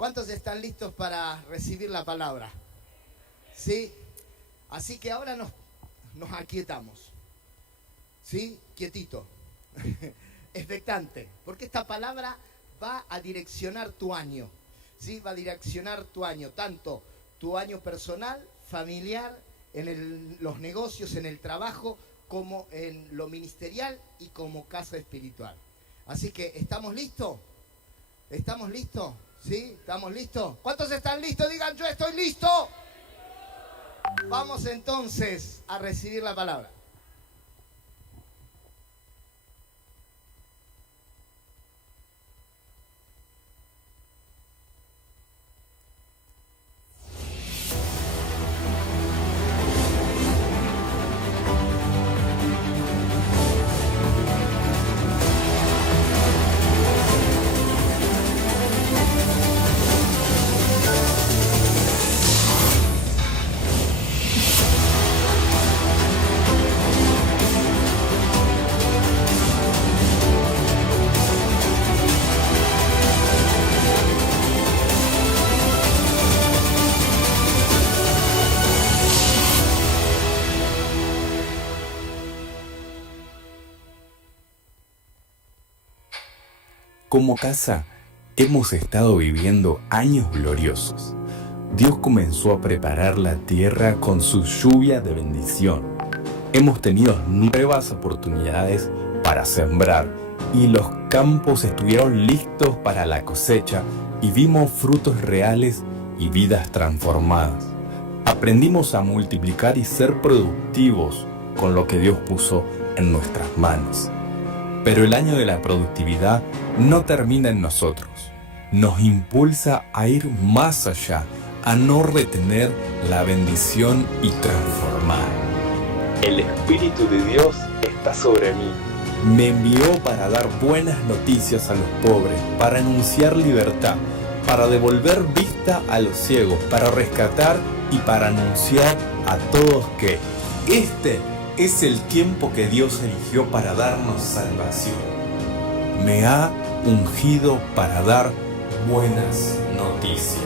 ¿Cuántos están listos para recibir la palabra? ¿Sí? Así que ahora nos aquietamos. ¿Sí? Quietito. Expectante. Porque esta palabra va a direccionar tu año. ¿Sí? Va a direccionar tu año. Tanto tu año personal, familiar, en los negocios, en el trabajo, como en lo ministerial y como casa espiritual. Así que, ¿estamos listos? ¿Estamos listos? ¿Sí? ¿Estamos listos? ¿Cuántos están listos? Digan, yo estoy listo. Vamos entonces a recibir la palabra. Como casa, hemos estado viviendo años gloriosos. Dios comenzó a preparar la tierra con su lluvia de bendición. Hemos tenido nuevas oportunidades para sembrar y los campos estuvieron listos para la cosecha y vimos frutos reales y vidas transformadas. Aprendimos a multiplicar y ser productivos con lo que Dios puso en nuestras manos. Pero el año de la productividad no termina en nosotros. Nos impulsa a ir más allá, a no retener la bendición y transformar. El Espíritu de Dios está sobre mí. Me envió para dar buenas noticias a los pobres, para anunciar libertad, para devolver vista a los ciegos, para rescatar y para anunciar a todos que este es el tiempo que Dios eligió para darnos salvación. Me ha ungido para dar buenas noticias.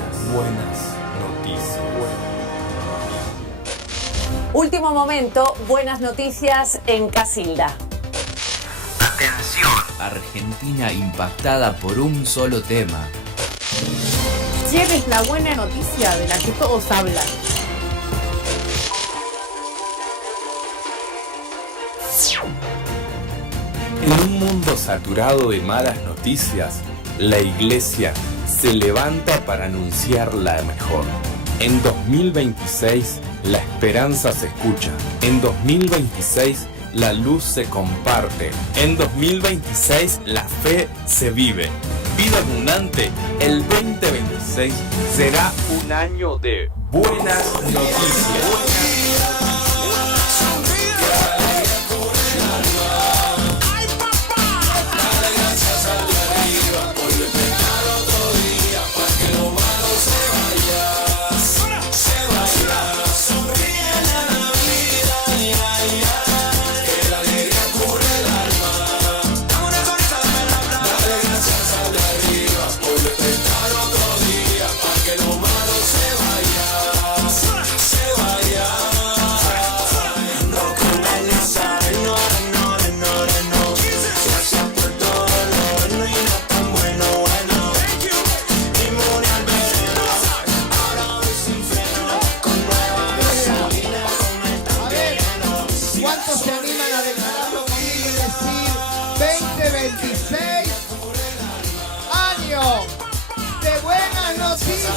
Último momento, buenas noticias en Casilda. Atención. Argentina impactada por un solo tema. Lleves la buena noticia de la que todos hablan. En un mundo saturado de malas noticias, la iglesia se levanta para anunciar la mejor. En 2026, la esperanza se escucha. En 2026, la luz se comparte. En 2026, la fe se vive. Vida abundante, el 2026 será un año de buenas noticias. ¿Cuántos se animan a declararlo conmigo y decir 2026 año de buenas noticias?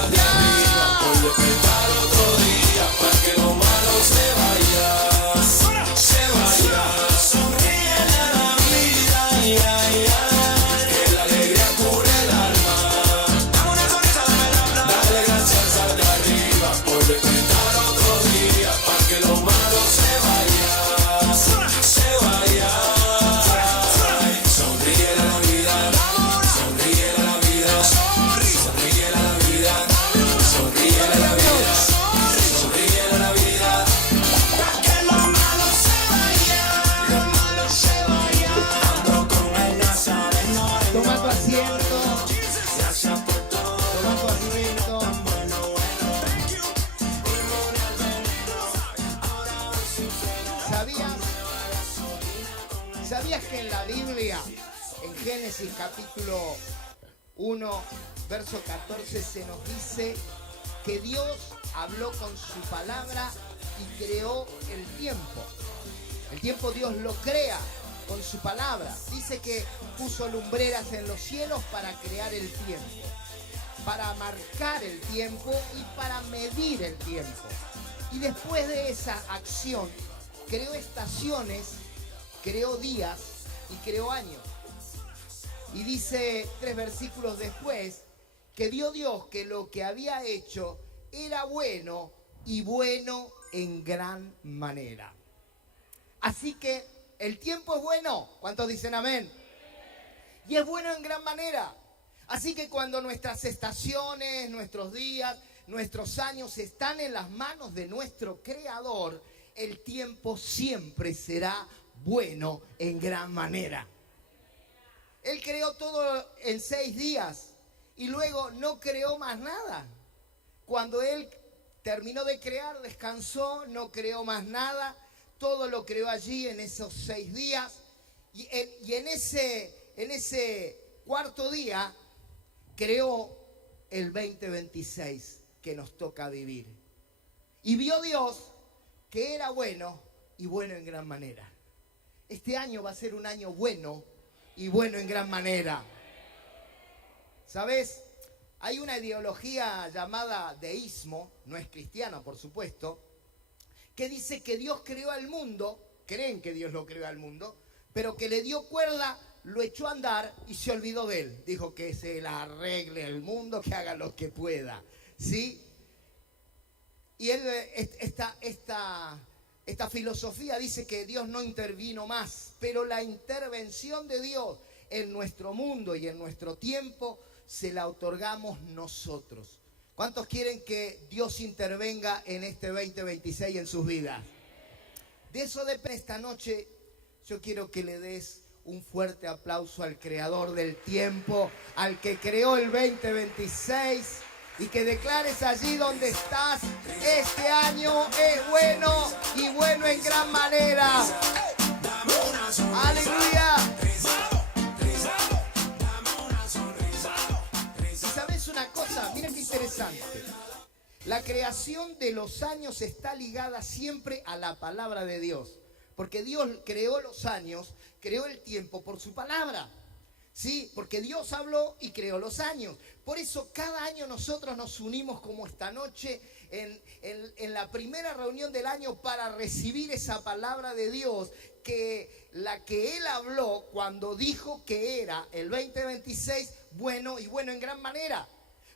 en la Biblia, en Génesis capítulo 1, verso 14, se nos dice que Dios habló con su palabra y creó el tiempo. El tiempo Dios lo crea con su palabra. Dice que puso lumbreras en los cielos para crear el tiempo, para marcar el tiempo y para medir el tiempo. Y después de esa acción, creó estaciones, creó días y creó años. Y dice 3 versículos después que vio Dios que lo que había hecho era bueno y bueno en gran manera. Así que el tiempo es bueno. ¿Cuántos dicen amén? Y es bueno en gran manera. Así que cuando nuestras estaciones, nuestros días, nuestros años están en las manos de nuestro Creador, el tiempo siempre será bueno en gran manera. Él creó todo en 6 días y luego no creó más nada. Cuando Él terminó de crear, descansó, no creó más nada. Todo lo creó allí en esos 6 días. Y en ese cuarto día creó el 2026 que nos toca vivir. Y vio Dios que era bueno y bueno en gran manera. Este año va a ser un año bueno y bueno en gran manera. ¿Sabes? Hay una ideología llamada deísmo, no es cristiana por supuesto, que dice que Dios creó al mundo, creen que Dios lo creó al mundo, pero que le dio cuerda, lo echó a andar y se olvidó de él. Dijo que se la arregle el mundo, que haga lo que pueda, ¿sí? Y él, esta filosofía dice que Dios no intervino más, pero la intervención de Dios en nuestro mundo y en nuestro tiempo se la otorgamos nosotros. ¿Cuántos quieren que Dios intervenga en este 2026 en sus vidas? De eso depende esta noche. Yo quiero que le des un fuerte aplauso al creador del tiempo, al que creó el 2026, y que declares allí donde estás: este año es bueno y bueno en gran manera. ¡Aleluya! ¿Y sabes una cosa? Miren qué interesante. La creación de los años está ligada siempre a la palabra de Dios. Porque Dios creó los años, creó el tiempo por su palabra. Sí, porque Dios habló y creó los años. Por eso cada año nosotros nos unimos como esta noche en la primera reunión del año para recibir esa palabra de Dios, que la que Él habló cuando dijo que era el 2026 bueno y bueno en gran manera.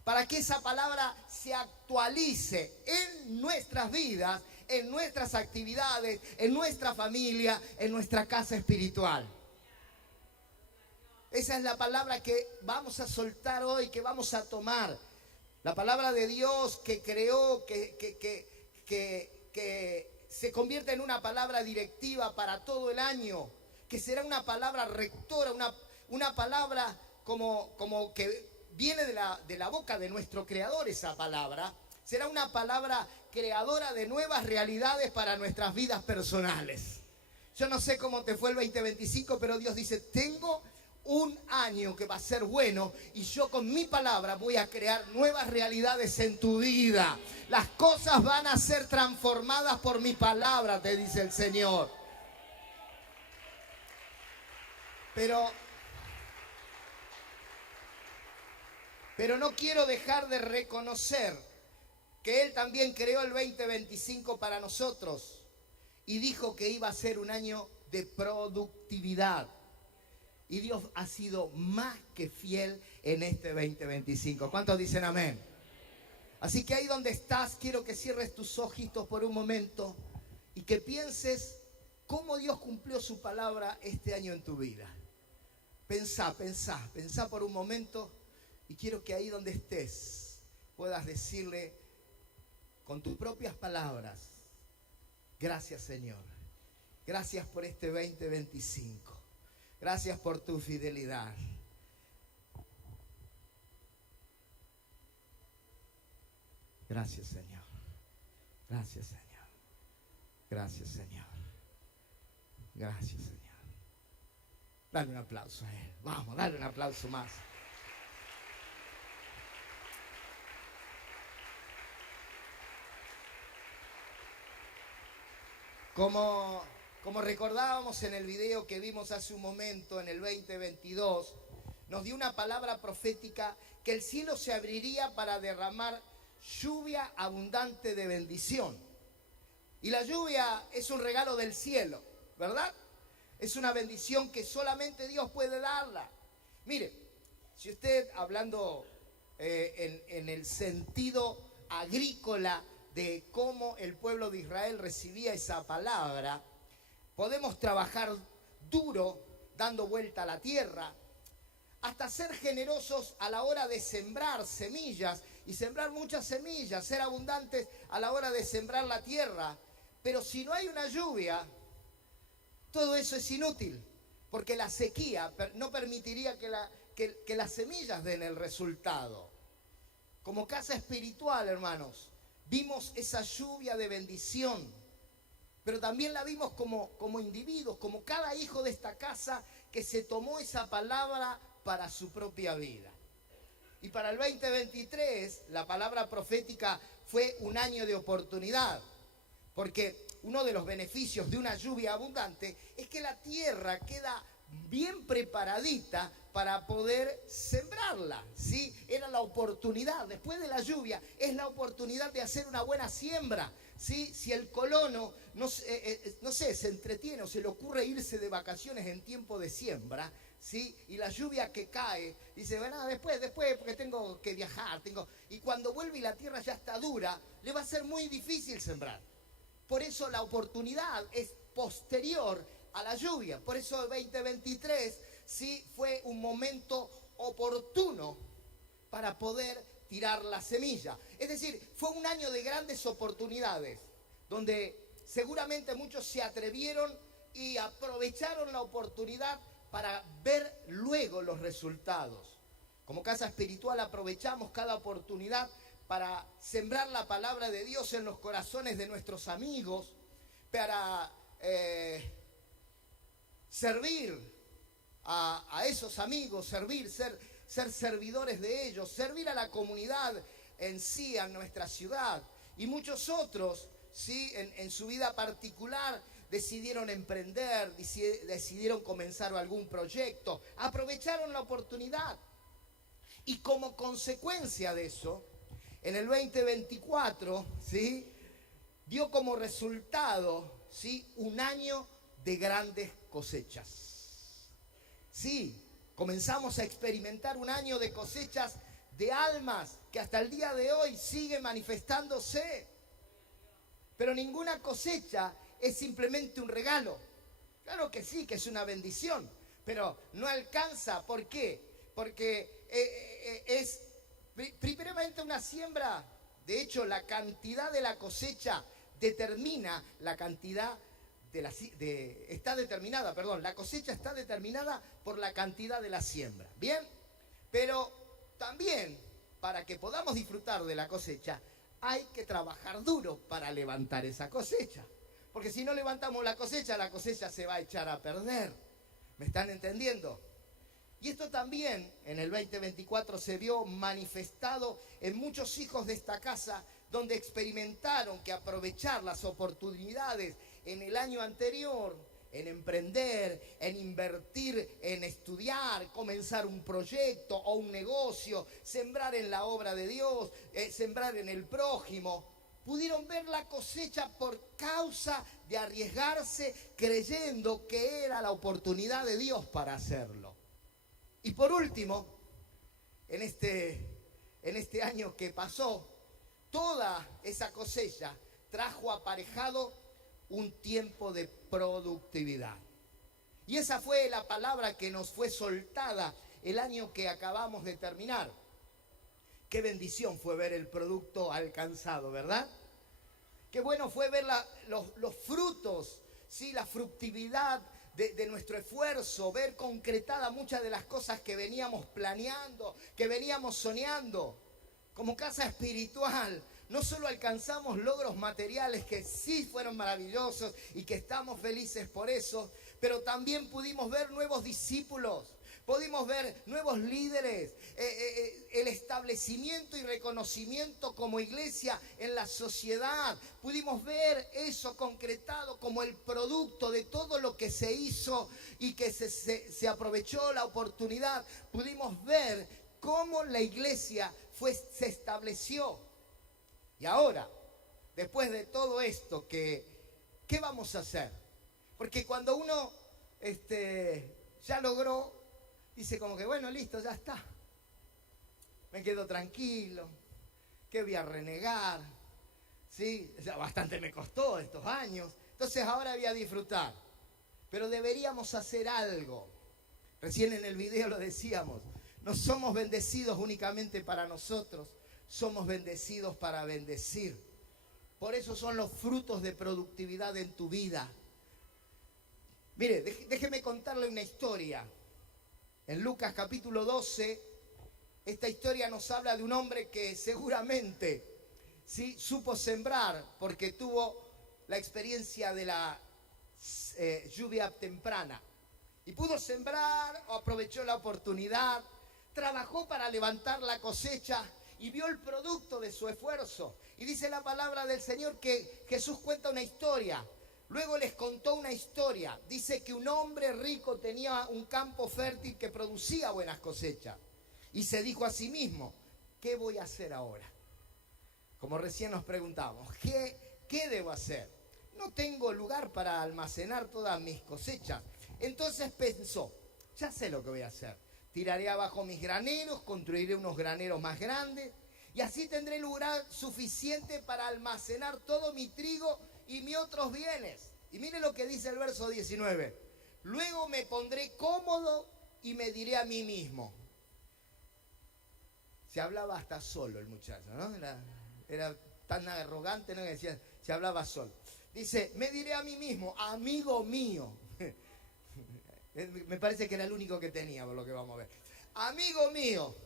Para que esa palabra se actualice en nuestras vidas, en nuestras actividades, en nuestra familia, en nuestra casa espiritual. Esa es la palabra que vamos a soltar hoy, que vamos a tomar. La palabra de Dios que creó, que se convierte en una palabra directiva para todo el año, que será una palabra rectora, una palabra como que viene de la boca de nuestro Creador. Esa palabra será una palabra creadora de nuevas realidades para nuestras vidas personales. Yo no sé cómo te fue el 2025, pero Dios dice: tengo un año que va a ser bueno y yo con mi palabra voy a crear nuevas realidades en tu vida. Las cosas van a ser transformadas por mi palabra, te dice el Señor. Pero no quiero dejar de reconocer que Él también creó el 2025 para nosotros y dijo que iba a ser un año de productividad. Y Dios ha sido más que fiel en este 2025. ¿Cuántos dicen amén? Así que ahí donde estás, quiero que cierres tus ojitos por un momento y que pienses cómo Dios cumplió su palabra este año en tu vida. Pensá por un momento, y quiero que ahí donde estés puedas decirle con tus propias palabras: gracias, Señor. Gracias por este 2025. Gracias por tu fidelidad. Gracias, Señor. Gracias, Señor. Gracias, Señor. Gracias, Señor. Dale un aplauso. Vamos, dale un aplauso más. Como recordábamos en el video que vimos hace un momento, en el 2022, nos dio una palabra profética que el cielo se abriría para derramar lluvia abundante de bendición. Y la lluvia es un regalo del cielo, ¿verdad? Es una bendición que solamente Dios puede darla. Mire, si usted, hablando en el sentido agrícola de cómo el pueblo de Israel recibía esa palabra, podemos trabajar duro, dando vuelta a la tierra, hasta ser generosos a la hora de sembrar semillas, y sembrar muchas semillas, ser abundantes a la hora de sembrar la tierra. Pero si no hay una lluvia, todo eso es inútil, porque la sequía no permitiría que las semillas den el resultado. Como casa espiritual, hermanos, vimos esa lluvia de bendición, pero también la vimos como individuos, como cada hijo de esta casa que se tomó esa palabra para su propia vida. Y para el 2023, la palabra profética fue un año de oportunidad, porque uno de los beneficios de una lluvia abundante es que la tierra queda bien preparadita para poder sembrarla, ¿sí? Era la oportunidad, después de la lluvia, es la oportunidad de hacer una buena siembra, ¿sí? Si el colono, no sé, se entretiene o se le ocurre irse de vacaciones en tiempo de siembra, ¿sí? Y la lluvia que cae, dice, bueno, después, porque tengo que viajar, y cuando vuelve y la tierra ya está dura, le va a ser muy difícil sembrar. Por eso la oportunidad es posterior a la lluvia. Por eso el 2023 sí fue un momento oportuno para poder tirar la semilla. Es decir, fue un año de grandes oportunidades, donde seguramente muchos se atrevieron y aprovecharon la oportunidad para ver luego los resultados. Como casa espiritual aprovechamos cada oportunidad para sembrar la palabra de Dios en los corazones de nuestros amigos, para servir a esos amigos, ser servidores de ellos, servir a la comunidad en sí, a nuestra ciudad. Y muchos otros, ¿sí? en su vida particular, decidieron emprender, decidieron comenzar algún proyecto, aprovecharon la oportunidad. Y como consecuencia de eso, en el 2024, ¿sí? dio como resultado, ¿sí? un año de grandes cosechas. Sí, comenzamos a experimentar un año de cosechas de almas que hasta el día de hoy sigue manifestándose. Pero ninguna cosecha es simplemente un regalo. Claro que sí, que es una bendición, pero no alcanza. ¿Por qué? Porque es primeramente una siembra. De hecho, la cantidad de la cosecha determina la cantidad la cosecha está determinada por la cantidad de la siembra. ¿Bien? Pero también, para que podamos disfrutar de la cosecha, hay que trabajar duro para levantar esa cosecha. Porque si no levantamos la cosecha se va a echar a perder. ¿Me están entendiendo? Y esto también en el 2024 se vio manifestado en muchos hijos de esta casa, donde experimentaron que aprovechar las oportunidades en el año anterior, en emprender, en invertir, en estudiar, comenzar un proyecto o un negocio, sembrar en la obra de Dios, sembrar en el prójimo, pudieron ver la cosecha por causa de arriesgarse creyendo que era la oportunidad de Dios para hacerlo. Y por último, en este año que pasó, toda esa cosecha trajo aparejado un tiempo de productividad. Y esa fue la palabra que nos fue soltada el año que acabamos de terminar. Qué bendición fue ver el producto alcanzado, ¿verdad? Qué bueno fue ver los frutos, ¿sí? La fructividad de nuestro esfuerzo, ver concretada muchas de las cosas que veníamos planeando, que veníamos soñando. Como casa espiritual, no solo alcanzamos logros materiales que sí fueron maravillosos y que estamos felices por eso, pero también pudimos ver nuevos discípulos, pudimos ver nuevos líderes, el establecimiento y reconocimiento como iglesia en la sociedad. Pudimos ver eso concretado como el producto de todo lo que se hizo y que se aprovechó la oportunidad. Pudimos ver cómo la iglesia se estableció. Y ahora, después de todo esto, ¿qué vamos a hacer? Porque cuando uno ya logró, dice como que bueno, listo, ya está. Me quedo tranquilo, que voy a renegar, ¿sí? Ya bastante me costó estos años, entonces ahora voy a disfrutar. Pero deberíamos hacer algo. Recién en el video lo decíamos, no somos bendecidos únicamente para nosotros, somos bendecidos para bendecir. Por eso son los frutos de productividad en tu vida. Mire, déjeme contarle una historia. En Lucas capítulo 12, esta historia nos habla de un hombre que seguramente ¿sí? supo sembrar porque tuvo la experiencia de la lluvia temprana. Y pudo sembrar, aprovechó la oportunidad, trabajó para levantar la cosecha y vio el producto de su esfuerzo. Y dice la palabra del Señor que Jesús cuenta una historia. Luego les contó una historia. Dice que un hombre rico tenía un campo fértil que producía buenas cosechas. Y se dijo a sí mismo, ¿qué voy a hacer ahora? Como recién nos preguntamos, ¿qué debo hacer? No tengo lugar para almacenar todas mis cosechas. Entonces pensó, ya sé lo que voy a hacer. Tiraré abajo mis graneros, construiré unos graneros más grandes y así tendré lugar suficiente para almacenar todo mi trigo y mis otros bienes. Y mire lo que dice el verso 19. Luego me pondré cómodo y me diré a mí mismo. Se hablaba hasta solo el muchacho, ¿no? Era tan arrogante, ¿no? Que decía, se hablaba solo. Dice, me diré a mí mismo, amigo mío. Me parece que era el único que tenía, por lo que vamos a ver. Amigo mío,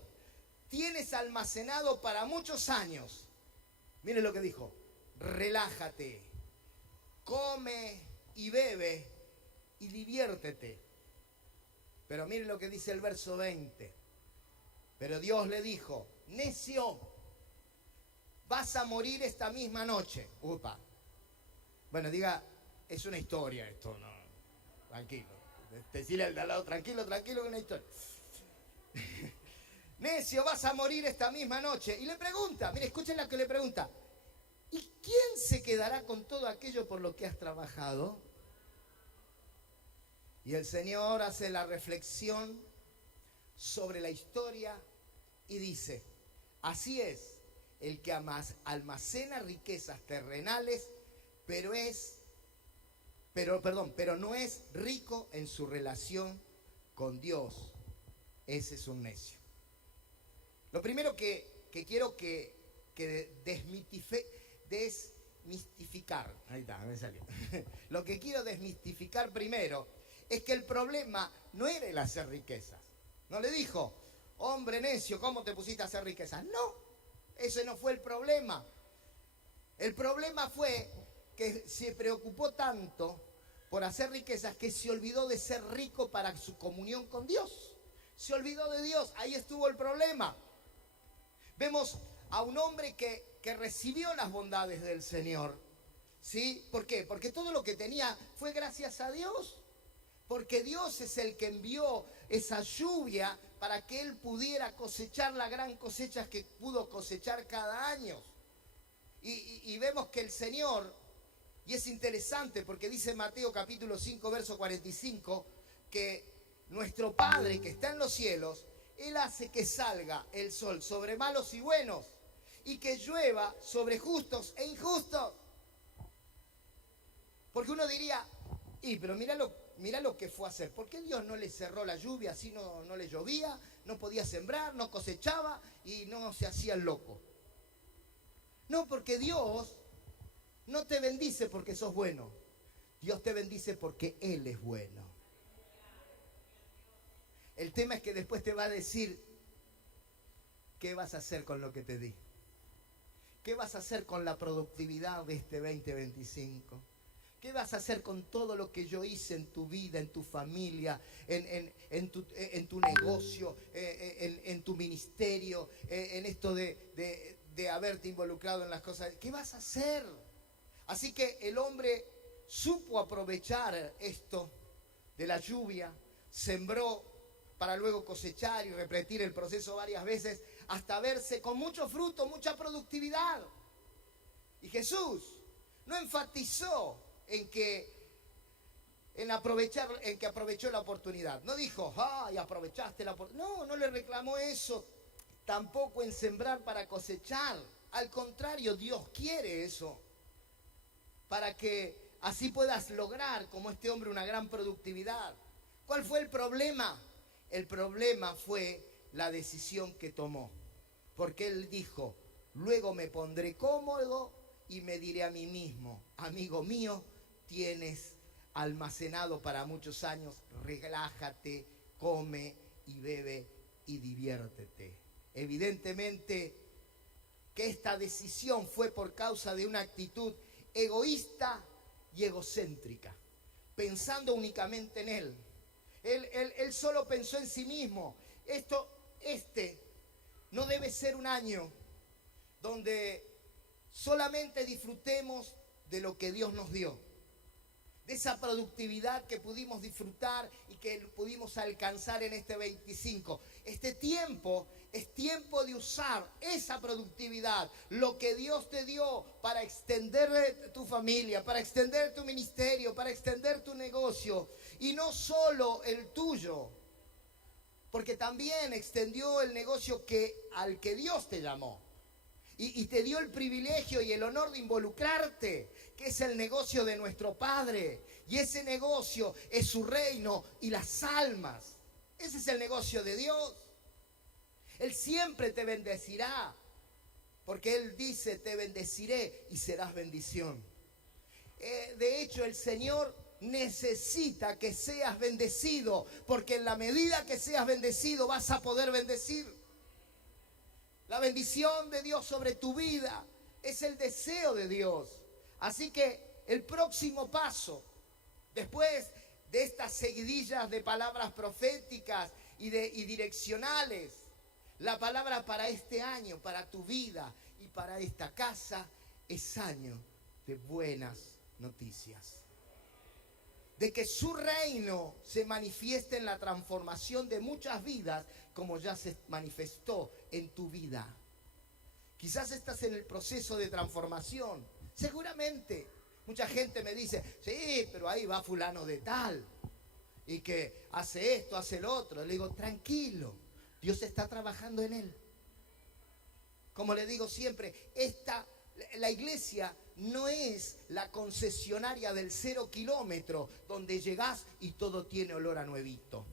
tienes almacenado para muchos años. Mire lo que dijo. Relájate, come y bebe y diviértete. Pero mire lo que dice el verso 20. Pero Dios le dijo, necio, vas a morir esta misma noche. Upa. Bueno, diga, es una historia esto, no. Tranquilo. Decirle al de al lado, tranquilo, tranquilo, que es una historia. Necio, vas a morir esta misma noche. Y le pregunta, mire, escuchen lo que le pregunta. ¿Y quién se quedará con todo aquello por lo que has trabajado? Y el Señor hace la reflexión sobre la historia y dice, así es el que almacena riquezas terrenales, pero no es rico en su relación con Dios. Ese es un necio. Lo primero que quiero que desmistificar, ahí está, me salió. Lo que quiero desmistificar primero es que el problema no era el hacer riquezas. No le dijo, hombre necio, ¿cómo te pusiste a hacer riquezas? No, ese no fue el problema. El problema fue que se preocupó tanto por hacer riquezas que se olvidó de ser rico para su comunión con Dios. Se olvidó de Dios, ahí estuvo el problema. Vemos a un hombre que recibió las bondades del Señor. ¿Sí? ¿Por qué? Porque todo lo que tenía fue gracias a Dios. Porque Dios es el que envió esa lluvia para que Él pudiera cosechar la gran cosecha que pudo cosechar cada año. Y vemos que el Señor, y es interesante porque dice Mateo capítulo 5, verso 45, que nuestro Padre que está en los cielos, Él hace que salga el sol sobre malos y buenos y que llueva sobre justos e injustos. Porque uno diría, pero mira lo que fue a hacer. ¿Por qué Dios no le cerró la lluvia? Así no le llovía, no podía sembrar, no cosechaba y no se hacía el loco. No, porque Dios no te bendice porque sos bueno. Dios te bendice porque Él es bueno. El tema es que después te va a decir, ¿qué vas a hacer con lo que te di? ¿Qué vas a hacer con la productividad de este 2025? ¿Qué vas a hacer con todo lo que yo hice en tu vida, en tu familia, en tu negocio, en tu ministerio, en esto de haberte involucrado en las cosas? ¿Qué vas a hacer? Así que el hombre supo aprovechar esto de la lluvia, sembró para luego cosechar y repetir el proceso varias veces hasta verse con mucho fruto, mucha productividad. Y Jesús no enfatizó en que aprovechó la oportunidad. No dijo, ay, aprovechaste la oportunidad. No le reclamó eso. Tampoco en sembrar para cosechar. Al contrario, Dios quiere eso. Para que así puedas lograr, como este hombre, una gran productividad. ¿Cuál fue el problema? El problema fue la decisión que tomó. Porque él dijo, luego me pondré cómodo y me diré a mí mismo, amigo mío, tienes almacenado para muchos años, relájate, come y bebe y diviértete. Evidentemente que esta decisión fue por causa de una actitud egoísta y egocéntrica, pensando únicamente en él. Él solo pensó en sí mismo. Este no debe ser un año donde solamente disfrutemos de lo que Dios nos dio, de esa productividad que pudimos disfrutar y que pudimos alcanzar en este 25. Este tiempo es tiempo de usar esa productividad, lo que Dios te dio, para extender tu familia, para extender tu ministerio, para extender tu negocio, y no solo el tuyo, porque también extendió el negocio al que Dios te llamó. Y te dio el privilegio y el honor de involucrarte, que es el negocio de nuestro Padre. Y ese negocio es su reino y las almas. Ese es el negocio de Dios. Él siempre te bendecirá, porque Él dice, te bendeciré y serás bendición. De hecho, el Señor necesita que seas bendecido, porque en la medida que seas bendecido vas a poder bendecir. La bendición de Dios sobre tu vida es el deseo de Dios. Así que el próximo paso, después de estas seguidillas de palabras proféticas y direccionales, la palabra para este año, para tu vida y para esta casa, es año de buenas noticias. De que su reino se manifieste en la transformación de muchas vidas, como ya se manifestó en tu vida. Quizás estás en el proceso de transformación. Seguramente mucha gente me dice, sí, pero ahí va fulano de tal, y que hace esto, hace el otro. Le digo, tranquilo, Dios está trabajando en él. Como le digo siempre, la iglesia no es la concesionaria del 0 kilómetro, donde llegás y todo tiene olor a nuevito.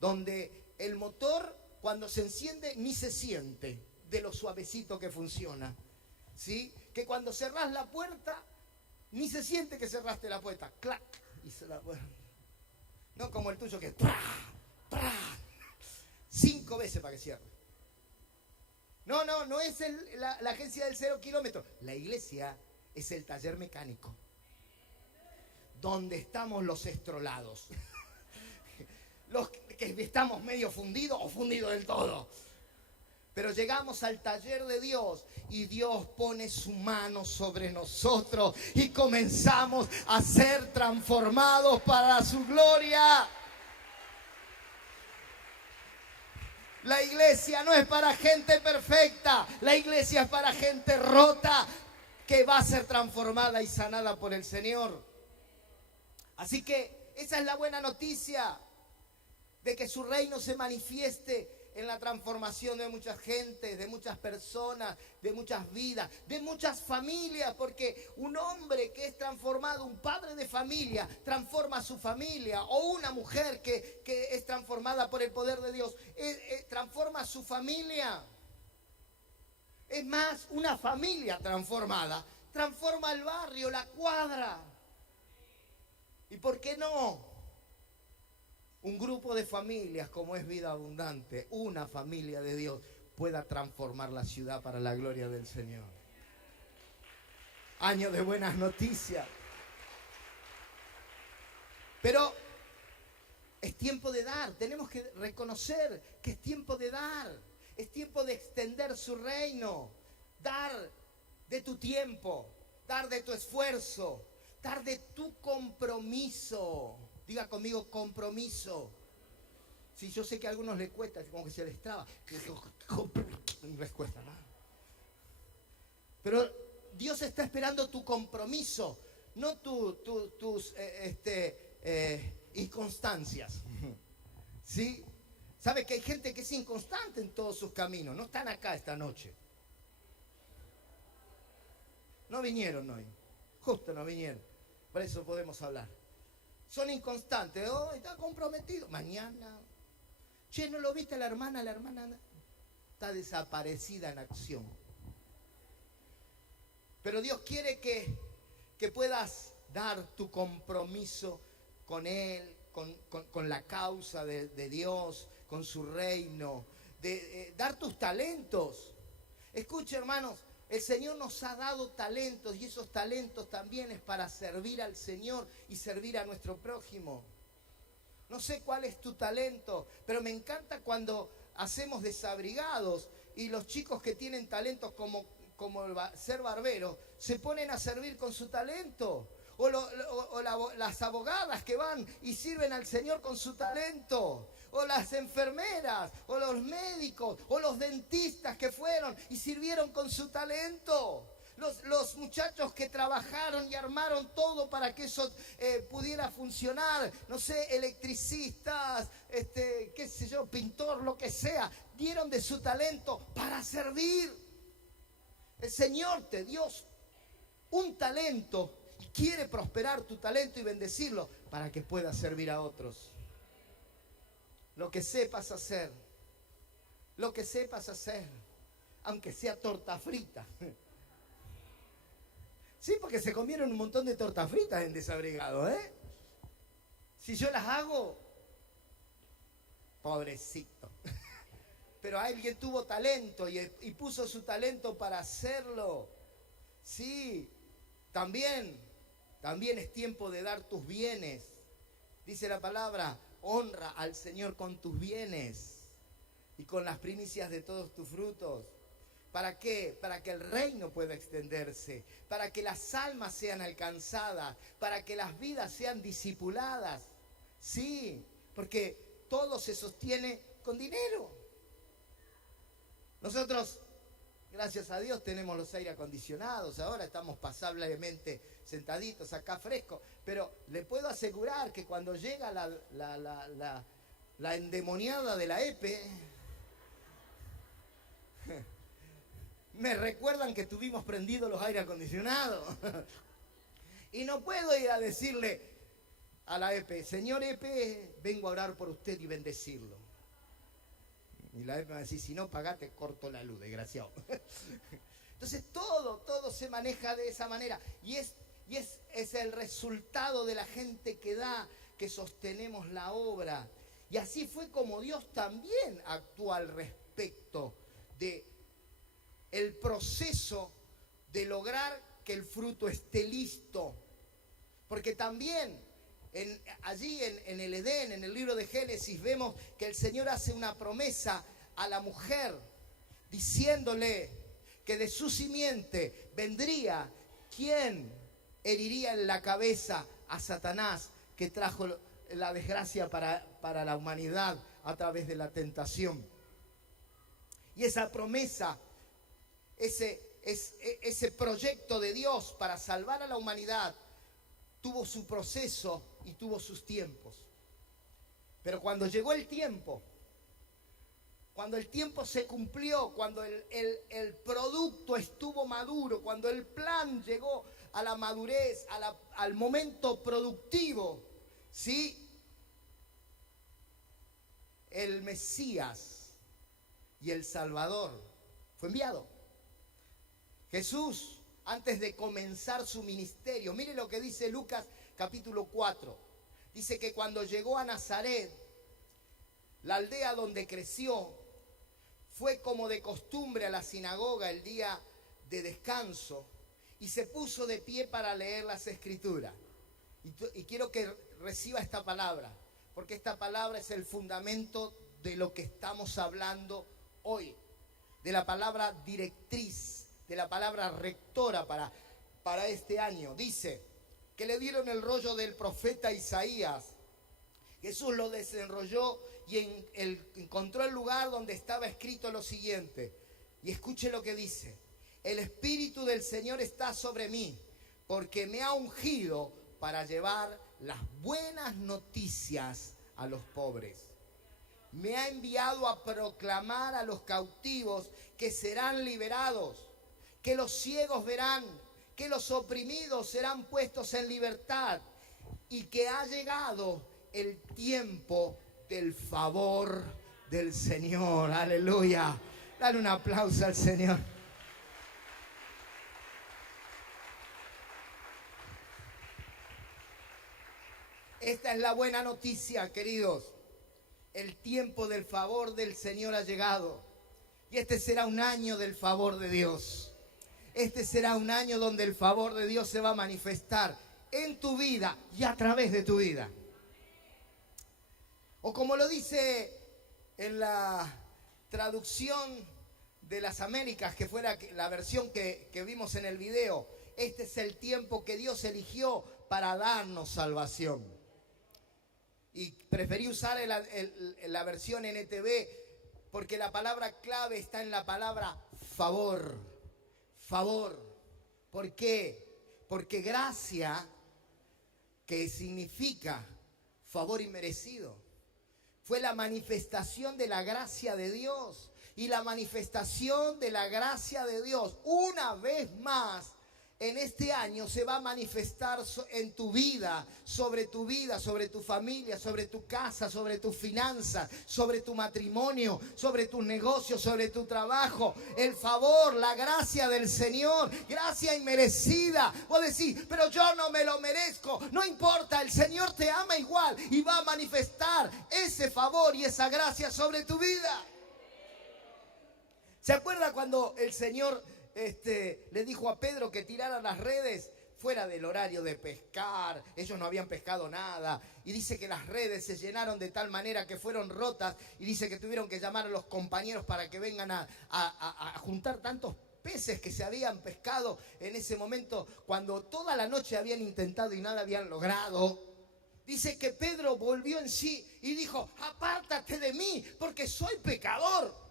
Donde el motor, cuando se enciende, ni se siente de lo suavecito que funciona. ¿Sí? Que cuando cerrás la puerta, ni se siente que cerraste la puerta. ¡Clac! Y se la puerta. No como el tuyo que... ¡Pra! ¡Pra! 5 veces para que cierre. No es la agencia del 0 kilómetro. La iglesia es el taller mecánico, donde estamos los estrolados. Los que estamos medio fundidos o fundidos del todo. Pero llegamos al taller de Dios y Dios pone su mano sobre nosotros y comenzamos a ser transformados para su gloria. La iglesia no es para gente perfecta, la iglesia es para gente rota que va a ser transformada y sanada por el Señor. Así que esa es la buena noticia, de que su reino se manifieste en la transformación de mucha gente, de muchas personas, de muchas vidas, de muchas familias, porque un hombre que es transformado, un padre de familia, transforma a su familia, o una mujer que es transformada por el poder de Dios, transforma a su familia. Es más, una familia transformada transforma el barrio, la cuadra. ¿Y por qué no? Un grupo de familias como es Vida Abundante, una familia de Dios, pueda transformar la ciudad para la gloria del Señor. Año de buenas noticias. Pero es tiempo de dar. Tenemos que reconocer que es tiempo de dar. Es tiempo de extender su reino. Dar de tu tiempo. Dar de tu esfuerzo. Dar de tu compromiso. Diga conmigo, compromiso. Sí, yo sé que a algunos les cuesta, como que se les traba. Les cuesta, ¿no? Pero Dios está esperando tu compromiso, no tus inconstancias. ¿Sí? ¿Sabe que hay gente que es inconstante en todos sus caminos? No están acá esta noche. No vinieron hoy. Justo no vinieron. Por eso podemos hablar. Son inconstantes. Oh, está comprometido. Mañana. Che, ¿no lo viste a la hermana? La hermana está desaparecida en acción. Pero Dios quiere que puedas dar tu compromiso con Él, con la causa de Dios, con su reino, dar tus talentos. Escucha, hermanos, el Señor nos ha dado talentos y esos talentos también es para servir al Señor y servir a nuestro prójimo. No sé cuál es tu talento, pero me encanta cuando hacemos desabrigados y los chicos que tienen talentos como ser barbero se ponen a servir con su talento. O las abogadas que van y sirven al Señor con su talento. O las enfermeras, o los médicos, o los dentistas que fueron y sirvieron con su talento. Los muchachos que trabajaron y armaron todo para que eso pudiera funcionar. No sé, electricistas, qué sé yo, pintor, lo que sea. Dieron de su talento para servir. El Señor te dio un talento y quiere prosperar tu talento y bendecirlo para que puedas servir a otros. Lo que sepas hacer, aunque sea torta frita. Sí, porque se comieron un montón de tortas fritas en desabrigado, ¿eh? Si yo las hago, pobrecito. Pero alguien tuvo talento y puso su talento para hacerlo. Sí, también es tiempo de dar tus bienes. Dice la palabra, honra al Señor con tus bienes y con las primicias de todos tus frutos. ¿Para qué? Para que el reino pueda extenderse, para que las almas sean alcanzadas, para que las vidas sean discipuladas. Sí, porque todo se sostiene con dinero. Nosotros, gracias a Dios, tenemos los aire acondicionados, ahora estamos pasablemente sentaditos acá frescos, pero le puedo asegurar que cuando llega la endemoniada de la EPE, me recuerdan que tuvimos prendidos los aire acondicionados. Y no puedo ir a decirle a la EPE, señor EPE, vengo a orar por usted y bendecirlo. Y la EPE me va a decir, si no pagate, corto la luz, desgraciado. Entonces todo se maneja de esa manera. Y es el resultado de la gente que da, que sostenemos la obra. Y así fue como Dios también actuó al respecto de el proceso de lograr que el fruto esté listo. Porque también allí en el Edén, en el libro de Génesis, vemos que el Señor hace una promesa a la mujer, diciéndole que de su simiente vendría quien heriría en la cabeza a Satanás, que trajo la desgracia para la humanidad a través de la tentación. Y esa promesa, ese proyecto de Dios para salvar a la humanidad, tuvo su proceso y tuvo sus tiempos. Pero cuando llegó el tiempo, cuando el tiempo se cumplió, cuando el producto estuvo maduro, cuando el plan llegó a la madurez, al momento productivo, ¿sí? El Mesías y el Salvador fue enviado. Jesús, antes de comenzar su ministerio, mire lo que dice Lucas capítulo 4. Dice que cuando llegó a Nazaret, la aldea donde creció, fue como de costumbre a la sinagoga el día de descanso y se puso de pie para leer las Escrituras. Y quiero que reciba esta palabra, porque esta palabra es el fundamento de lo que estamos hablando hoy, de la palabra directriz, de la palabra rectora para este año. Dice que le dieron el rollo del profeta Isaías. Jesús lo desenrolló y encontró el lugar donde estaba escrito lo siguiente. Y escuche lo que dice: el Espíritu del Señor está sobre mí, porque me ha ungido para llevar las buenas noticias a los pobres. Me ha enviado a proclamar a los cautivos que serán liberados, que los ciegos verán, que los oprimidos serán puestos en libertad, y que ha llegado el tiempo del favor del Señor. Aleluya. Dale un aplauso al Señor. Esta es la buena noticia, queridos. El tiempo del favor del Señor ha llegado. Y este será un año del favor de Dios. Este será un año donde el favor de Dios se va a manifestar en tu vida y a través de tu vida. O como lo dice en la traducción de las Américas, que fue la versión que vimos en el video, este es el tiempo que Dios eligió para darnos salvación. Y preferí usar la versión NTV porque la palabra clave está en la palabra favor. Favor. ¿Por qué? Porque gracia, que significa favor inmerecido, fue la manifestación de la gracia de Dios. Y la manifestación de la gracia de Dios, una vez más, en este año se va a manifestar en tu vida, sobre tu familia, sobre tu casa, sobre tus finanzas, sobre tu matrimonio, sobre tus negocios, sobre tu trabajo. El favor, la gracia del Señor, gracia inmerecida. Vos decís, pero yo no me lo merezco. No importa, el Señor te ama igual y va a manifestar ese favor y esa gracia sobre tu vida. ¿Se acuerda cuando el Señor le dijo a Pedro que tirara las redes fuera del horario de pescar? Ellos no habían pescado nada. Y dice que las redes se llenaron de tal manera que fueron rotas. Y dice que tuvieron que llamar a los compañeros para que vengan a juntar tantos peces que se habían pescado en ese momento, cuando toda la noche habían intentado y nada habían logrado. Dice que Pedro volvió en sí y dijo: apártate de mí, porque soy pecador.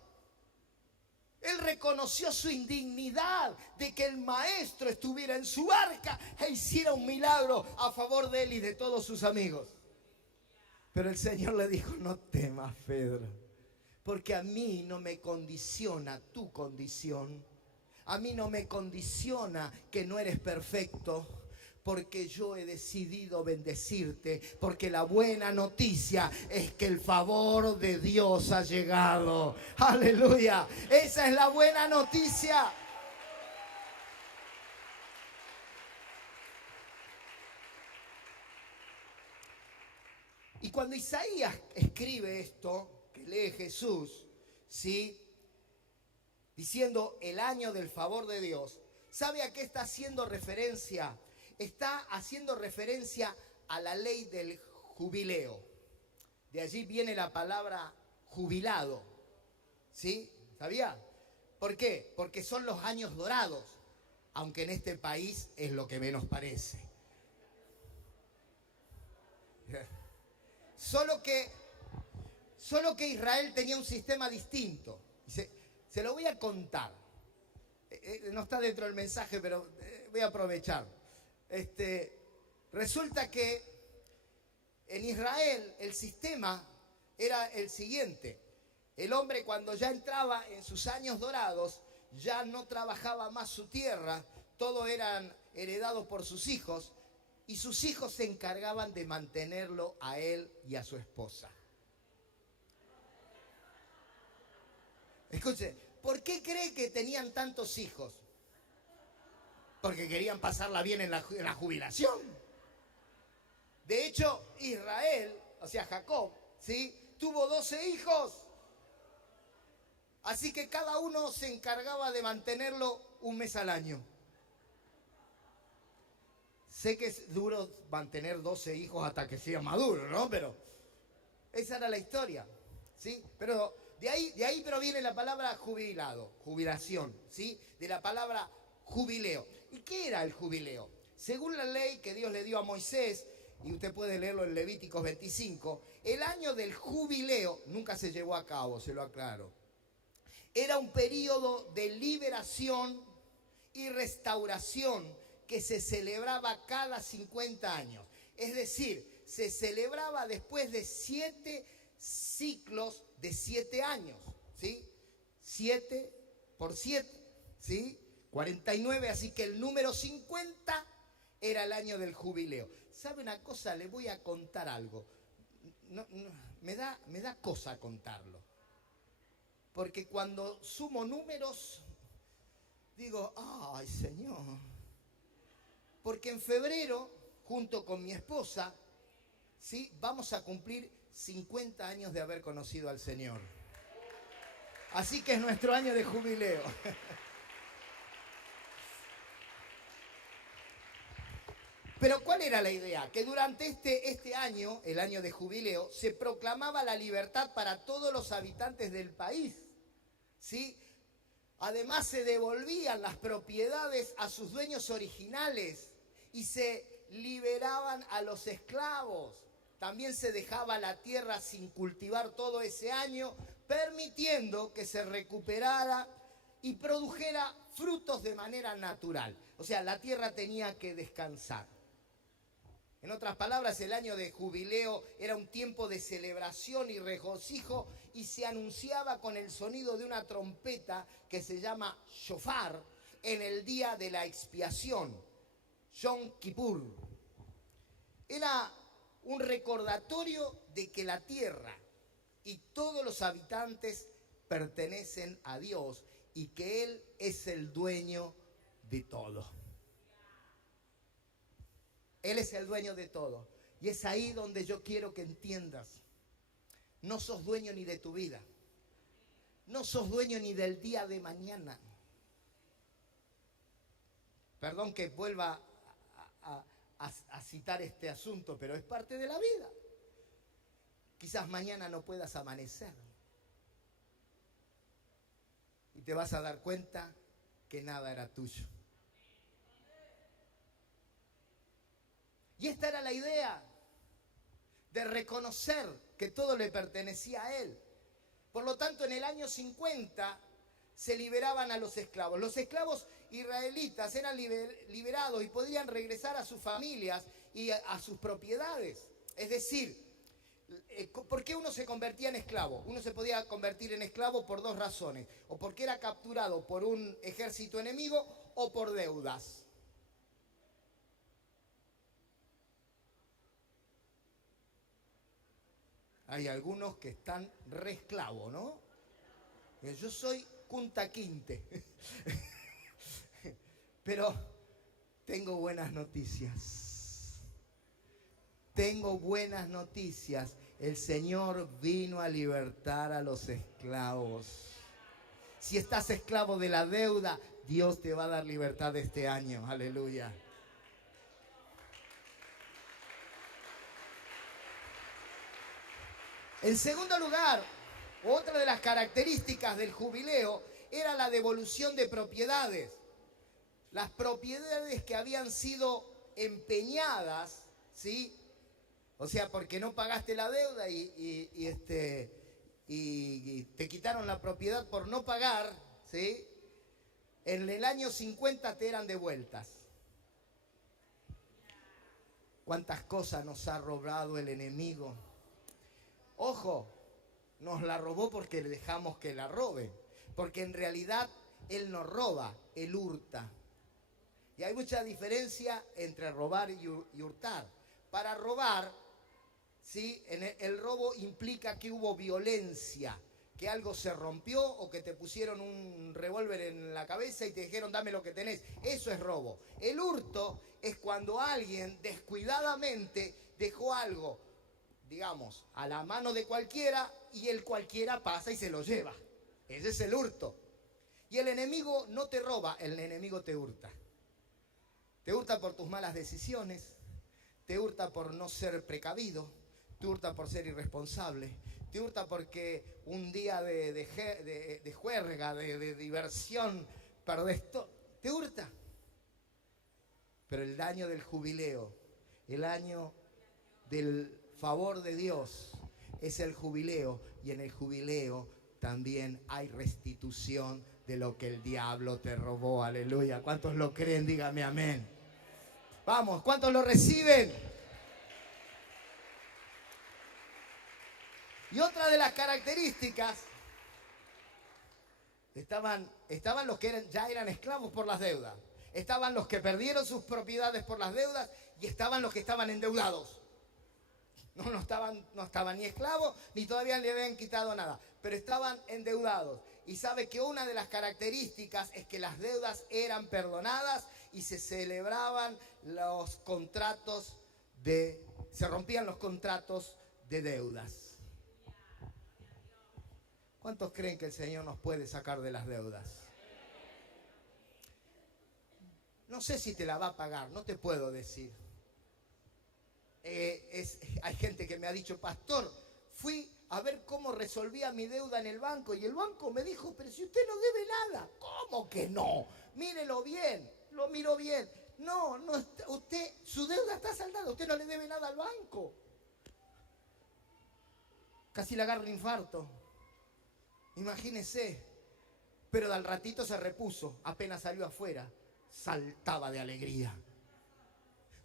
Él reconoció su indignidad de que el maestro estuviera en su barca e hiciera un milagro a favor de él y de todos sus amigos. Pero el Señor le dijo: no temas, Pedro, porque a mí no me condiciona tu condición. A mí no me condiciona que no eres perfecto, porque yo he decidido bendecirte, porque la buena noticia es que el favor de Dios ha llegado. ¡Aleluya! Esa es la buena noticia. Y cuando Isaías escribe esto, que lee Jesús, ¿sí?, diciendo el año del favor de Dios, ¿sabe a qué está haciendo referencia? Está haciendo referencia a la ley del jubileo. De allí viene la palabra jubilado. ¿Sí? ¿Sabía? ¿Por qué? Porque son los años dorados, aunque en este país es lo que menos parece. Solo que Israel tenía un sistema distinto. Se lo voy a contar. No está dentro del mensaje, pero voy a aprovechar. Resulta que en Israel el sistema era el siguiente: el hombre, cuando ya entraba en sus años dorados, ya no trabajaba más su tierra, todo eran heredados por sus hijos, y sus hijos se encargaban de mantenerlo a él y a su esposa. Escuche, ¿por qué cree que tenían tantos hijos? Porque querían pasarla bien en la jubilación. De hecho, Israel, o sea, Jacob, ¿sí?, tuvo 12 hijos. Así que cada uno se encargaba de mantenerlo un mes al año. Sé que es duro mantener 12 hijos hasta que sea maduro, ¿no? Pero esa era la historia, ¿sí? Pero de ahí proviene la palabra jubilado, jubilación, ¿sí? De la palabra jubileo. ¿Y qué era el jubileo? Según la ley que Dios le dio a Moisés, y usted puede leerlo en Levíticos 25, el año del jubileo nunca se llevó a cabo, se lo aclaro. Era un periodo de liberación y restauración que se celebraba cada 50 años. Es decir, se celebraba después de 7 ciclos de 7 años, ¿sí? 7 por 7, ¿sí? 49, así que el número 50 era el año del jubileo. ¿Sabe una cosa? Le voy a contar algo. Me da cosa contarlo. Porque cuando sumo números, digo, ay, Señor. Porque en febrero, junto con mi esposa, ¿sí? Vamos a cumplir 50 años de haber conocido al Señor. Así que es nuestro año de jubileo. Pero ¿cuál era la idea? Que durante este año, el año de jubileo, se proclamaba la libertad para todos los habitantes del país, ¿sí? Además se devolvían las propiedades a sus dueños originales y se liberaban a los esclavos. También se dejaba la tierra sin cultivar todo ese año, permitiendo que se recuperara y produjera frutos de manera natural. O sea, la tierra tenía que descansar. En otras palabras, el año de jubileo era un tiempo de celebración y regocijo y se anunciaba con el sonido de una trompeta que se llama shofar en el día de la expiación, Yom Kippur. Era un recordatorio de que la tierra y todos los habitantes pertenecen a Dios y que Él es el dueño de todo. Él es el dueño de todo. Y es ahí donde yo quiero que entiendas. No sos dueño ni de tu vida. No sos dueño ni del día de mañana. Perdón que vuelva a citar este asunto, pero es parte de la vida. Quizás mañana no puedas amanecer. Y te vas a dar cuenta que nada era tuyo. Y esta era la idea, de reconocer que todo le pertenecía a Él. Por lo tanto, en el año 50 se liberaban a los esclavos. Los esclavos israelitas eran liberados y podían regresar a sus familias y a sus propiedades. Es decir, ¿por qué uno se convertía en esclavo? Uno se podía convertir en esclavo por 2 razones. O porque era capturado por un ejército enemigo o por deudas. Hay algunos que están re esclavos, ¿no? Yo soy Kunta Kinte. Pero tengo buenas noticias. Tengo buenas noticias. El Señor vino a libertar a los esclavos. Si estás esclavo de la deuda, Dios te va a dar libertad este año. Aleluya. En segundo lugar, otra de las características del jubileo era la devolución de propiedades. Las propiedades que habían sido empeñadas, ¿sí? O sea, porque no pagaste la deuda y te quitaron la propiedad por no pagar, ¿sí? En el año 50 te eran devueltas. ¿Cuántas cosas nos ha robado el enemigo? Ojo, nos la robó porque le dejamos que la robe. Porque en realidad Él no roba, Él hurta. Y hay mucha diferencia entre robar y hurtar. Para robar, ¿sí? El robo implica que hubo violencia, que algo se rompió o que te pusieron un revólver en la cabeza y te dijeron dame lo que tenés. Eso es robo. El hurto es cuando alguien descuidadamente dejó algo, digamos, a la mano de cualquiera y el cualquiera pasa y se lo lleva. Ese es el hurto. Y el enemigo no te roba, el enemigo te hurta. Te hurta por tus malas decisiones, te hurta por no ser precavido, te hurta por ser irresponsable, te hurta porque un día de juerga, de diversión, perdés todo. Te hurta. Pero el año del jubileo, el año del favor de Dios, es el jubileo. Y en el jubileo también hay restitución de lo que el diablo te robó. Aleluya. ¿Cuántos lo creen? Dígame amén. Vamos, ¿cuántos lo reciben? Y otra de las características, estaban los que ya eran esclavos por las deudas. Estaban los que perdieron sus propiedades por las deudas y estaban los que estaban endeudados. No estaban ni esclavos ni todavía le habían quitado nada, pero estaban endeudados. Y sabe que una de las características es que las deudas eran perdonadas y se celebraban los contratos se rompían los contratos de deudas. ¿Cuántos creen que el Señor nos puede sacar de las deudas? No sé si te la va a pagar, no te puedo decir. Hay gente que me ha dicho, pastor, fui a ver cómo resolvía mi deuda en el banco y el banco me dijo, pero si usted no debe nada. ¿Cómo que no? Mírelo bien, lo miró bien. No, usted, su deuda está saldada, usted no le debe nada al banco. Casi le agarra un infarto. Imagínese. Pero al ratito se repuso, apenas salió afuera, saltaba de alegría.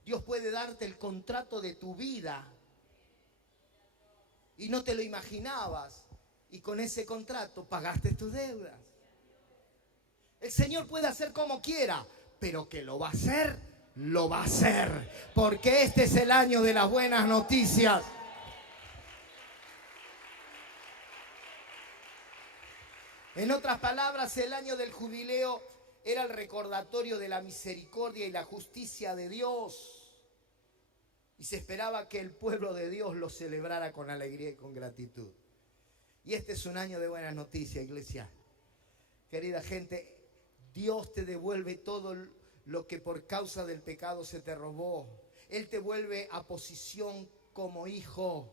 Dios puede darte el contrato de tu vida y no te lo imaginabas, y con ese contrato pagaste tus deudas. El Señor puede hacer como quiera, pero que lo va a hacer, lo va a hacer, porque este es el año de las buenas noticias. En otras palabras, el año del jubileo era el recordatorio de la misericordia y la justicia de Dios. Y se esperaba que el pueblo de Dios lo celebrara con alegría y con gratitud. Y este es un año de buenas noticias, iglesia. Querida gente, Dios te devuelve todo lo que por causa del pecado se te robó. Él te vuelve a posición como hijo.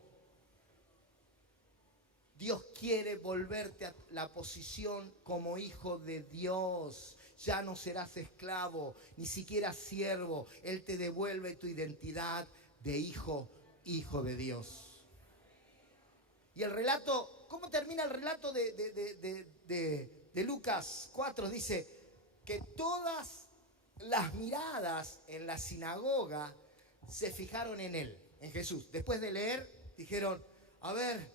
Dios quiere volverte a la posición como hijo de Dios. Ya no serás esclavo, ni siquiera siervo. Él te devuelve tu identidad de hijo de Dios. Y el relato, ¿cómo termina el relato de Lucas 4? Dice que todas las miradas en la sinagoga se fijaron en él, en Jesús. Después de leer, dijeron, a ver,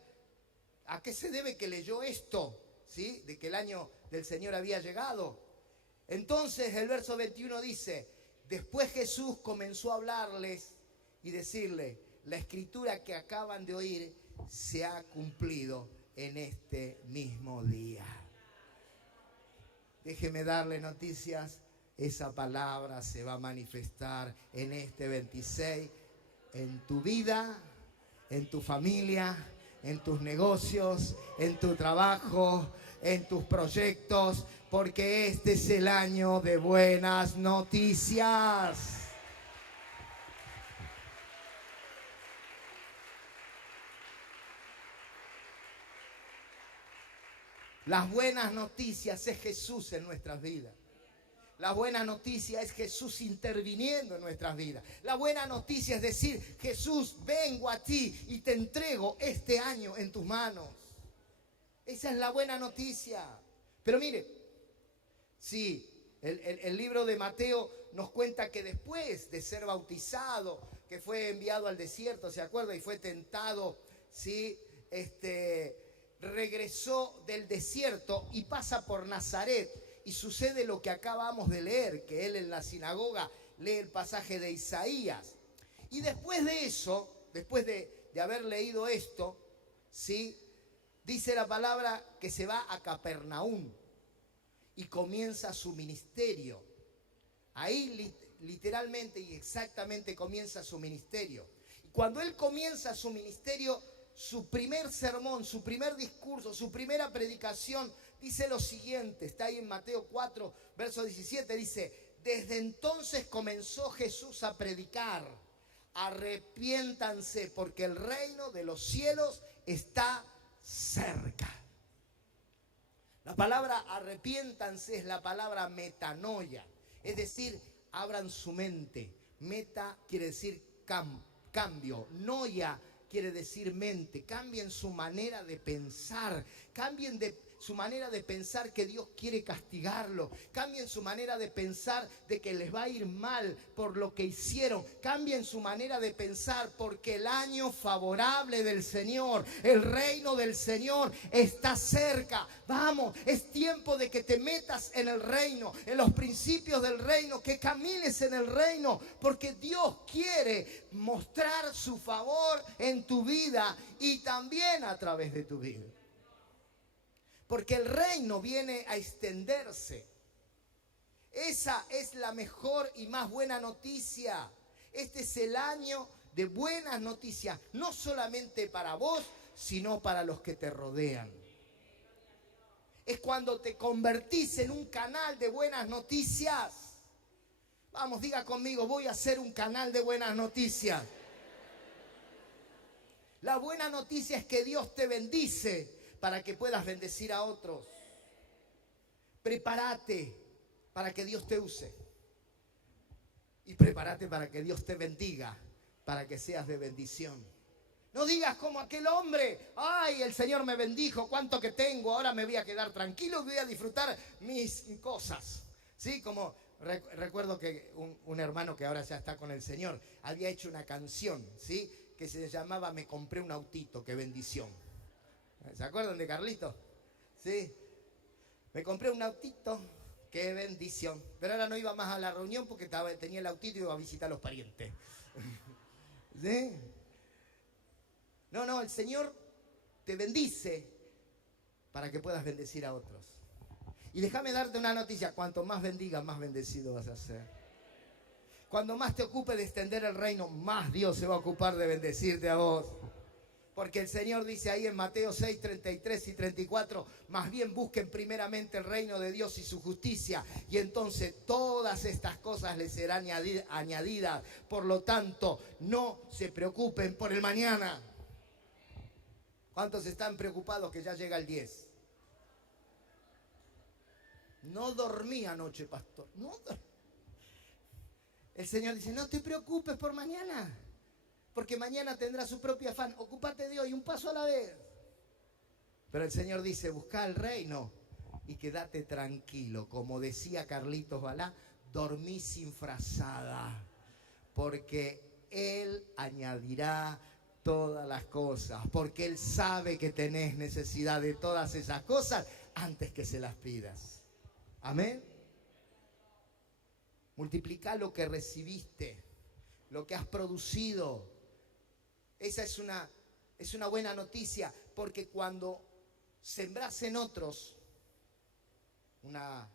¿a qué se debe que leyó esto? ¿Sí? De que el año del Señor había llegado. Entonces el verso 21 dice, después Jesús comenzó a hablarles y decirle, la escritura que acaban de oír se ha cumplido en este mismo día. Déjeme darle noticias, esa palabra se va a manifestar en este 26, en tu vida, en tu familia, en tus negocios, en tu trabajo, en tus proyectos, porque este es el año de buenas noticias. Las buenas noticias es Jesús en nuestras vidas. La buena noticia es Jesús interviniendo en nuestras vidas. La buena noticia es decir, Jesús, vengo a ti y te entrego este año en tus manos. Esa es la buena noticia. Pero mire, sí, el libro de Mateo nos cuenta que después de ser bautizado, que fue enviado al desierto, ¿se acuerda? Y fue tentado, ¿sí? Regresó del desierto y pasa por Nazaret. Y sucede lo que acabamos de leer, que él en la sinagoga lee el pasaje de Isaías. Y después de eso, después de haber leído esto, ¿sí? Dice la palabra que se va a Capernaum y comienza su ministerio. Ahí literalmente y exactamente comienza su ministerio. Y cuando él comienza su ministerio, su primer sermón, su primer discurso, su primera predicación, dice lo siguiente, está ahí en Mateo 4, verso 17, dice, Desde entonces comenzó Jesús a predicar: arrepiéntanse porque el reino de los cielos está cerca. La palabra arrepiéntanse es la palabra metanoia, es decir, abran su mente. Meta quiere decir cambio, noia quiere decir mente. Cambien su manera de pensar, cambien su manera de pensar que Dios quiere castigarlo. Cambien su manera de pensar de que les va a ir mal por lo que hicieron. Cambien su manera de pensar porque el año favorable del Señor, el reino del Señor está cerca. Vamos, es tiempo de que te metas en el reino, en los principios del reino, que camines en el reino, porque Dios quiere mostrar su favor en tu vida y también a través de tu vida. Porque el reino viene a extenderse. Esa es la mejor y más buena noticia. Este es el año de buenas noticias, no solamente para vos, sino para los que te rodean. Es cuando te convertís en un canal de buenas noticias. Vamos, diga conmigo: voy a ser un canal de buenas noticias. La buena noticia es que Dios te bendice para que puedas bendecir a otros. Prepárate para que Dios te use. Y prepárate para que Dios te bendiga, para que seas de bendición. No digas como aquel hombre: ay, el Señor me bendijo, cuánto que tengo, ahora me voy a quedar tranquilo y voy a disfrutar mis cosas. Sí, como recuerdo que un hermano que ahora ya está con el Señor había hecho una canción, ¿sí?, que se llamaba Me compré un autito, qué bendición. ¿Se acuerdan de Carlito? Sí. Me compré un autito, qué bendición. Pero ahora no iba más a la reunión porque tenía el autito y iba a visitar a los parientes. ¿Sí? No, el Señor te bendice para que puedas bendecir a otros. Y déjame darte una noticia: cuanto más bendigas, más bendecido vas a ser. Cuando más te ocupes de extender el reino, más Dios se va a ocupar de bendecirte a vos. Porque el Señor dice ahí en Mateo 6, 33 y 34, más bien busquen primeramente el reino de Dios y su justicia, y entonces todas estas cosas les serán añadidas. Por lo tanto, no se preocupen por el mañana. ¿Cuántos están preocupados que ya llega el 10? No dormí anoche, pastor. El Señor dice: no te preocupes por mañana, porque mañana tendrá su propio afán. Ocúpate de hoy, un paso a la vez. Pero el Señor dice: busca el reino y quédate tranquilo. Como decía Carlitos Balá, dormí sin frazada, porque Él añadirá todas las cosas, porque Él sabe que tenés necesidad de todas esas cosas antes que se las pidas. Amén. Multiplica lo que recibiste, lo que has producido. Esa es una buena noticia, porque cuando sembrás en otros, una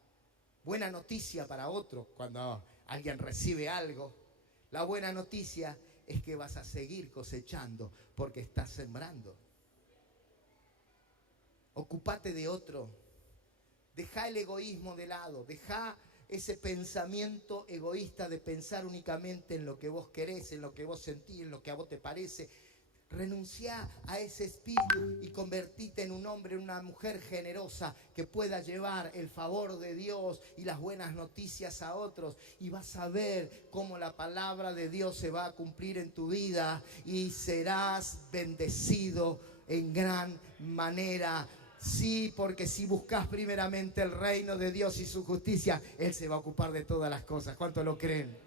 buena noticia para otro, cuando alguien recibe algo, la buena noticia es que vas a seguir cosechando porque estás sembrando. Ocúpate de otro. Deja el egoísmo de lado. Deja ese pensamiento egoísta de pensar únicamente en lo que vos querés, en lo que vos sentís, en lo que a vos te parece. Renuncia a ese espíritu y convertite en un hombre, en una mujer generosa que pueda llevar el favor de Dios y las buenas noticias a otros. Y vas a ver cómo la palabra de Dios se va a cumplir en tu vida y serás bendecido en gran manera. Sí, porque si buscas primeramente el reino de Dios y su justicia, Él se va a ocupar de todas las cosas. ¿Cuántos lo creen?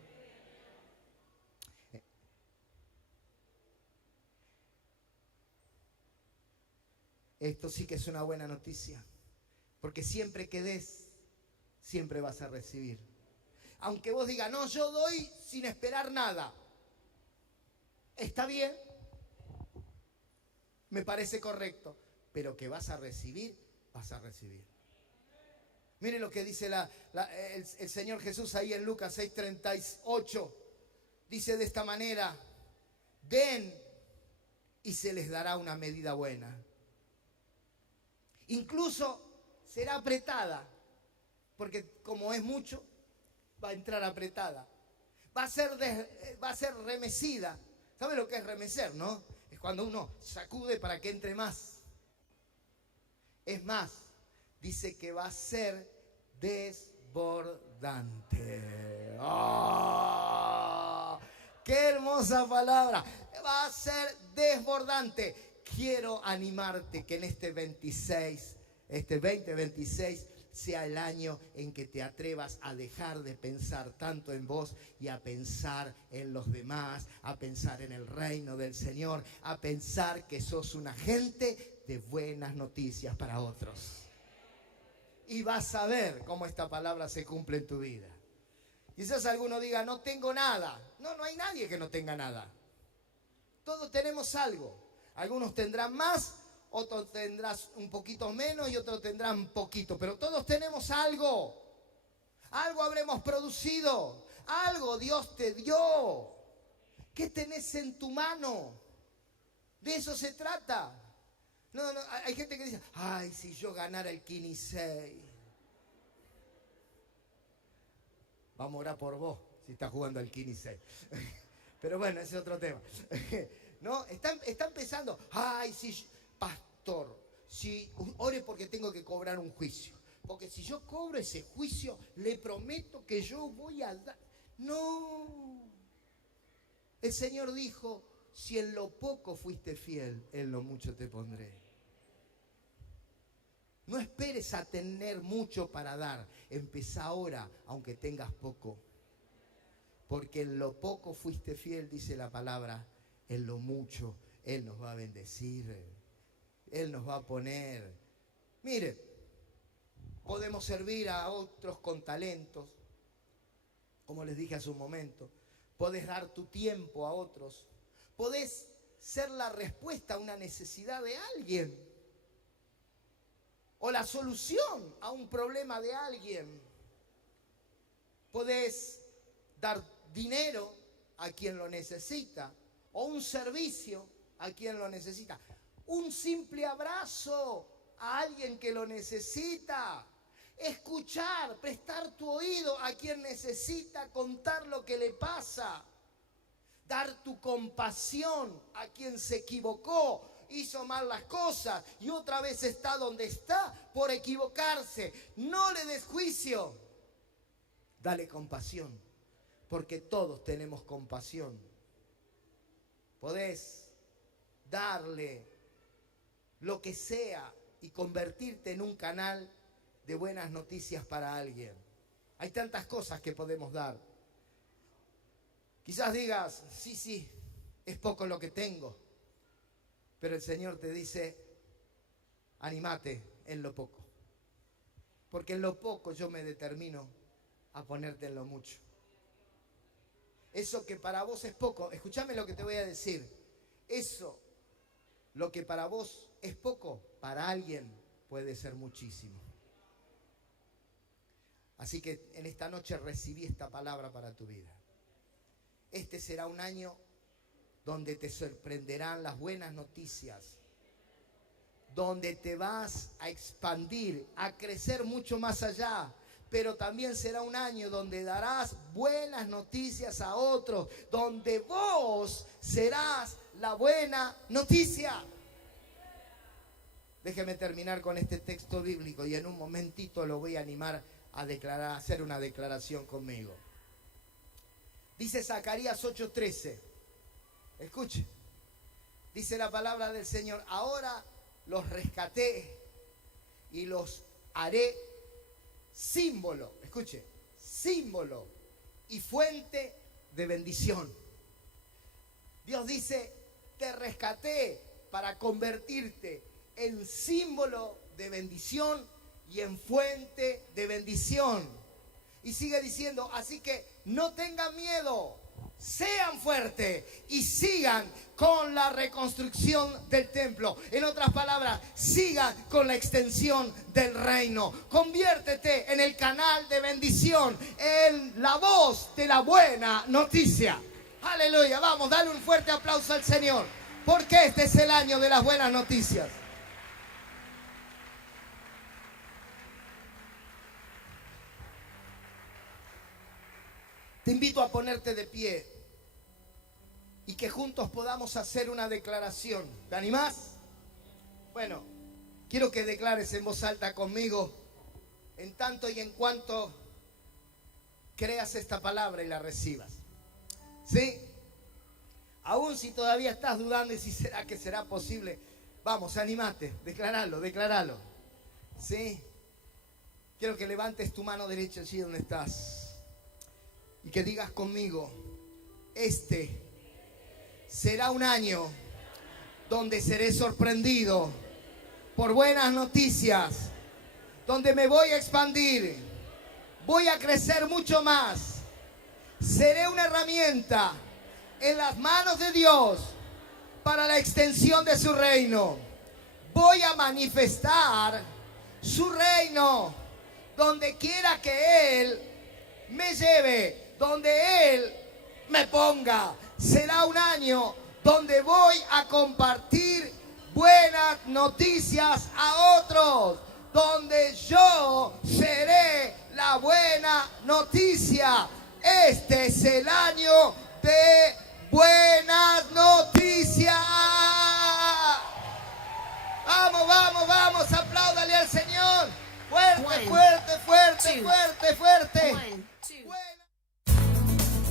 Esto sí que es una buena noticia, porque siempre que des, siempre vas a recibir. Aunque vos digas: no, yo doy sin esperar nada. Está bien, me parece correcto, pero que vas a recibir, vas a recibir. Miren lo que dice el Señor Jesús ahí en Lucas 6:38. Dice de esta manera: den y se les dará una medida buena. Incluso será apretada, porque como es mucho, va a entrar apretada. Va a ser remecida. ¿Sabe lo que es remecer, no? Es cuando uno sacude para que entre más. Es más, dice que va a ser desbordante. ¡Oh! ¡Qué hermosa palabra! Va a ser desbordante. Quiero animarte que en este 2026, sea el año en que te atrevas a dejar de pensar tanto en vos y a pensar en los demás, a pensar en el reino del Señor, a pensar que sos un agente de buenas noticias para otros. Y vas a ver cómo esta palabra se cumple en tu vida. Quizás alguno diga, no tengo nada. No, no hay nadie que no tenga nada. Todos tenemos algo. Algunos tendrán más, otros tendrán un poquito menos y otros tendrán poquito. Pero todos tenemos algo. Algo habremos producido. Algo Dios te dio. ¿Qué tenés en tu mano? De eso se trata. No, hay gente que dice, ay, si yo ganara el Quinisei. Vamos a orar por vos, si estás jugando al Quinisei. Pero bueno, ese es otro tema. ¿No? Están pensando, ay, si, pastor, si ore porque tengo que cobrar un juicio. Porque si yo cobro ese juicio, le prometo que yo voy a dar. No. El Señor dijo, si en lo poco fuiste fiel, en lo mucho te pondré. No esperes a tener mucho para dar. Empezá ahora, aunque tengas poco. Porque en lo poco fuiste fiel, dice la palabra. En lo mucho, Él nos va a bendecir. Él nos va a poner. Mire, podemos servir a otros con talentos. Como les dije hace un momento. Podés dar tu tiempo a otros. Podés ser la respuesta a una necesidad de alguien. O la solución a un problema de alguien. Podés dar dinero a quien lo necesita. O un servicio a quien lo necesita. Un simple abrazo a alguien que lo necesita. Escuchar, prestar tu oído a quien necesita contar lo que le pasa. Dar tu compasión a quien se equivocó. Hizo mal las cosas y otra vez está donde está por equivocarse. No le des juicio. Dale compasión, porque todos tenemos compasión. Podés darle lo que sea y convertirte en un canal de buenas noticias para alguien. Hay tantas cosas que podemos dar. Quizás digas, sí, es poco lo que tengo. Pero el Señor te dice, anímate en lo poco. Porque en lo poco yo me determino a ponerte en lo mucho. Eso que para vos es poco, escúchame lo que te voy a decir. Eso, lo que para vos es poco, para alguien puede ser muchísimo. Así que en esta noche recibí esta palabra para tu vida. Este será un año donde te sorprenderán las buenas noticias, donde te vas a expandir, a crecer mucho más allá, pero también será un año donde darás buenas noticias a otros, donde vos serás la buena noticia. Déjeme terminar con este texto bíblico y en un momentito lo voy a animar a declarar, a hacer una declaración conmigo. Dice Zacarías 8:13. Escuche, dice la palabra del Señor, ahora los rescaté y los haré símbolo, escuche, símbolo y fuente de bendición. Dios dice, te rescaté para convertirte en símbolo de bendición y en fuente de bendición. Y sigue diciendo, así que no tengan miedo. Sean fuertes y sigan con la reconstrucción del templo. En otras palabras, sigan con la extensión del reino. Conviértete en el canal de bendición, en la voz de la buena noticia. Aleluya, vamos, dale un fuerte aplauso al Señor, porque este es el año de las buenas noticias. Te invito a ponerte de pie y que juntos podamos hacer una declaración. ¿Te animás? Bueno, quiero que declares en voz alta conmigo, en tanto y en cuanto creas esta palabra y la recibas. ¿Sí? Aún si todavía estás dudando y si será que será posible, vamos, animate, declaralo, declaralo. ¿Sí? Quiero que levantes tu mano derecha allí donde estás y que digas conmigo, este será un año donde seré sorprendido por buenas noticias, donde me voy a expandir, voy a crecer mucho más, seré una herramienta en las manos de Dios para la extensión de su reino. Voy a manifestar su reino donde quiera que Él me lleve, donde Él me ponga. Será un año donde voy a compartir buenas noticias a otros, donde yo seré la buena noticia. Este es el año de buenas noticias. Vamos, vamos, vamos, apláudale al Señor. Fuerte, fuerte, fuerte, fuerte, fuerte.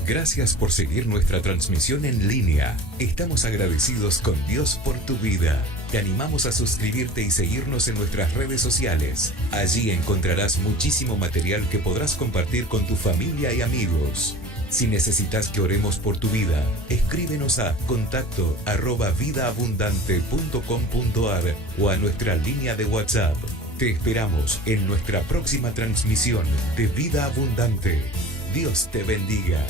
Gracias por seguir nuestra transmisión en línea. Estamos agradecidos con Dios por tu vida. Te animamos a suscribirte y seguirnos en nuestras redes sociales. Allí encontrarás muchísimo material que podrás compartir con tu familia y amigos. Si necesitas que oremos por tu vida, escríbenos a contacto@vidaabundante.com.ar o a nuestra línea de WhatsApp. Te esperamos en nuestra próxima transmisión de Vida Abundante. Dios te bendiga.